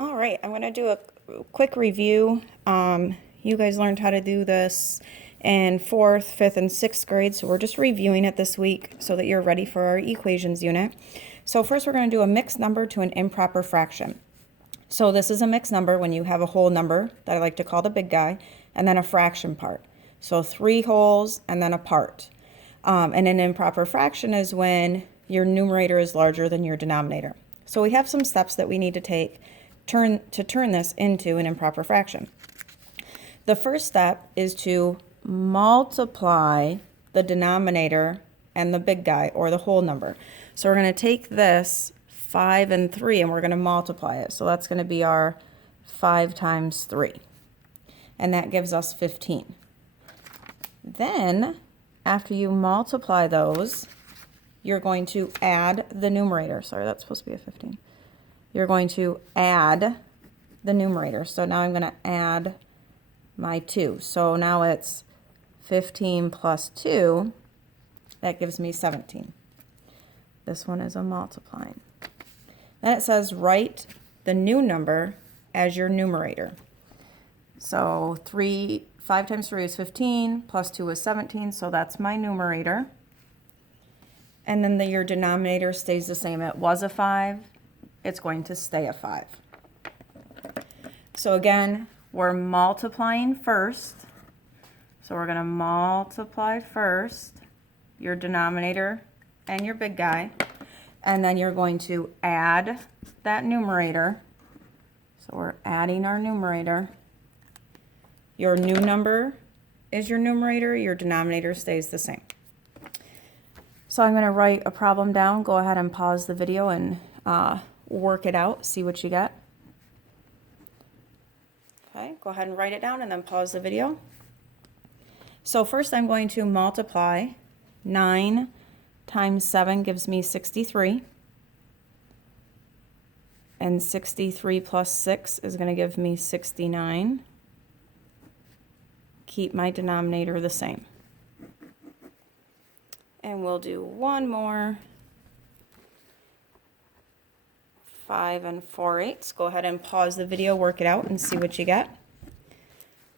All right, I'm going to do a quick review. You guys learned how to do this in 4th, 5th, and 6th grade, so we're just reviewing it this week so that you're ready for our equations unit. So first we're going to do a mixed number to an improper fraction. So this is a mixed number when you have a whole number that I like to call the big guy, and then a fraction part. So 3 wholes and then a part. And an improper fraction is when your numerator is larger than your denominator. So we have some steps that we need to take to turn this into an improper fraction. The first step is to multiply the denominator and the big guy, or the whole number. So we're going to take this 5 and 3 and we're going to multiply it. So that's going to be our 5 times 3. And that gives us 15. Then, after you multiply those, you're going to add the numerator. Sorry, that's supposed to be a 15. You're going to add the numerator. So now I'm going to add my 2. So now it's 15 plus 2. That gives me 17. This one is a multiplying. Then it says write the new number as your numerator. So 5 times 3 is 15, plus 2 is 17, so that's my numerator. And then your denominator stays the same. It was a 5. It's going to stay a 5. So again, we're multiplying first. So we're going to multiply first your denominator and your big guy. And then you're going to add that numerator. So we're adding our numerator. Your new number is your numerator. Your denominator stays the same. So I'm going to write a problem down. Go ahead and pause the video and work it out. See what you get. Okay, go ahead and write it down and then pause the video. So first I'm going to multiply. 9 times 7 gives me 63. And 63 plus 6 is going to give me 69. Keep my denominator the same. And we'll do one more. 5 and 4/8. Go ahead and pause the video, work it out, and see what you get.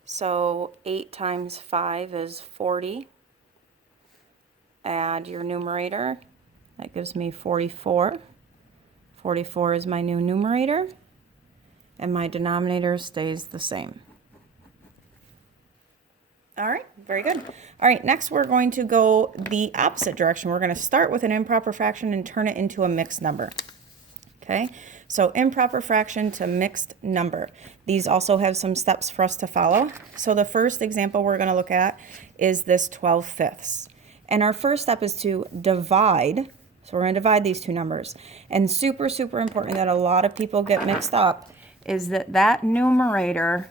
So 8 times 5 is 40. Add your numerator. That gives me 44. 44 is my new numerator. And my denominator stays the same. All right, very good. All right, next we're going to go the opposite direction. We're going to start with an improper fraction and turn it into a mixed number. Okay, so improper fraction to mixed number. These also have some steps for us to follow. So the first example we're going to look at is this 12/5. And our first step is to divide. So we're going to divide these two numbers. And super, super important that a lot of people get mixed up is that numerator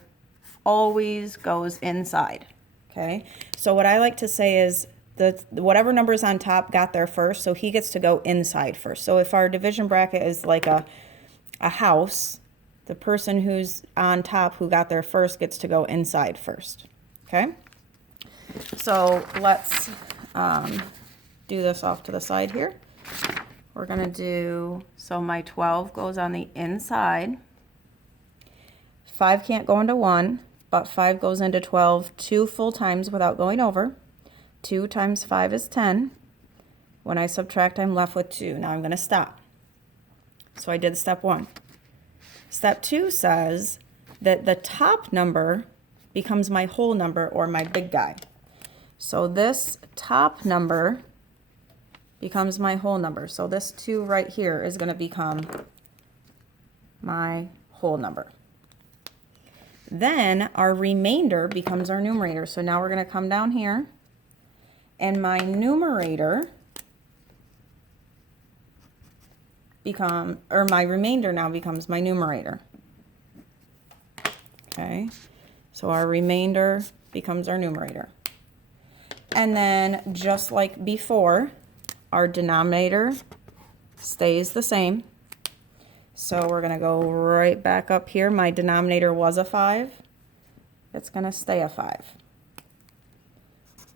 always goes inside. Okay, so what I like to say is whatever number's on top got there first, so he gets to go inside first. So if our division bracket is like a house, the person who's on top who got there first gets to go inside first. Okay, so let's do this off to the side here. We're going to do, so my 12 goes on the inside. 5 can't go into 1. But 5 goes into 12 2 full times without going over. 2 times 5 is 10. When I subtract, I'm left with 2. Now I'm going to stop. So I did step 1. Step 2 says that the top number becomes my whole number, or my big guy. So this top number becomes my whole number. So this 2 right here is going to become my whole number. Then our remainder becomes our numerator. So now we're going to come down here, and my numerator my remainder now becomes my numerator. Okay, so our remainder becomes our numerator. And then just like before, our denominator stays the same. So we're going to go right back up here. My denominator was a 5. It's going to stay a 5.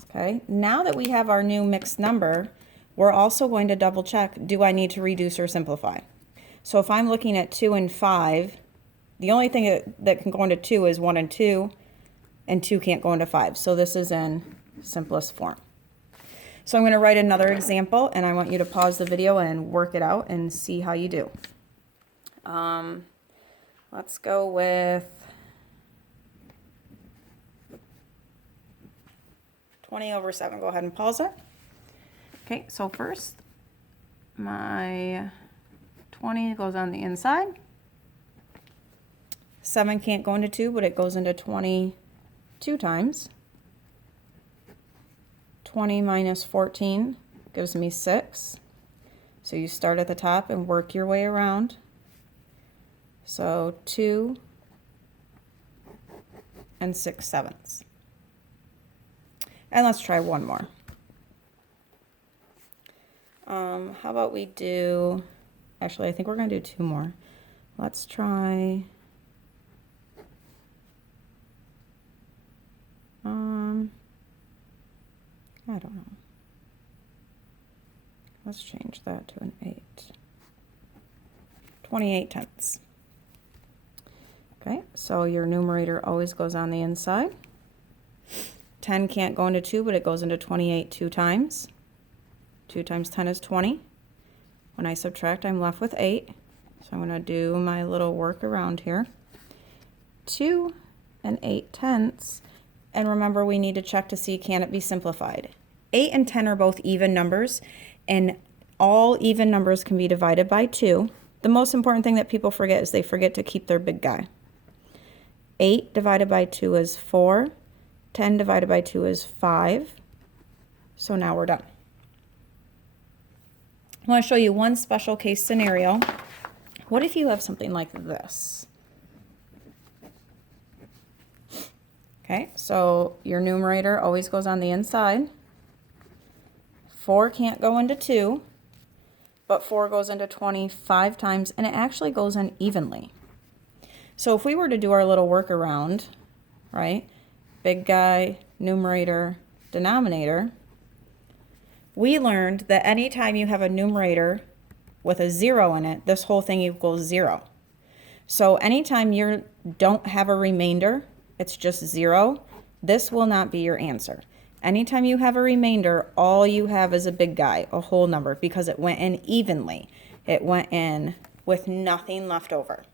Okay, now that we have our new mixed number, we're also going to double check, do I need to reduce or simplify? So if I'm looking at 2 and 5, The only thing that can go into 2 is 1 and 2 can't go into 5. So this is in simplest form. So I'm going to write another example, and I want you to pause the video and work it out and see how you do. Let's go with 20/7. Go ahead and pause it. Okay, so first, my 20 goes on the inside. 7 can't go into 2, but it goes into 20 2 times. 20 minus 14 gives me 6. So you start at the top and work your way around. So 2 and 6/7. And let's try one more. How about we do, actually I think we're going to do 2 more. Let's try, I don't know. Let's change that to an 8. 28/10. Okay, so your numerator always goes on the inside. 10 can't go into 2, but it goes into 28 2 times. 2 times 10 is 20. When I subtract, I'm left with 8. So I'm going to do my little workaround here. 2 and 8/10. And remember, we need to check to see, can it be simplified? 8 and 10 are both even numbers, and all even numbers can be divided by 2. The most important thing that people forget is they forget to keep their big guy. 8 divided by 2 is 4. 10 divided by 2 is 5. So now we're done. I want to show you one special case scenario. What if you have something like this? Okay, so your numerator always goes on the inside. 4 can't go into 2, but 4 goes into 25 times, and it actually goes in evenly. So if we were to do our little workaround, right, big guy, numerator, denominator, we learned that anytime you have a numerator with a 0 in it, this whole thing equals 0. So anytime you don't have a remainder, it's just 0, this will not be your answer. Anytime you have a remainder, all you have is a big guy, a whole number, because it went in evenly. It went in with nothing left over.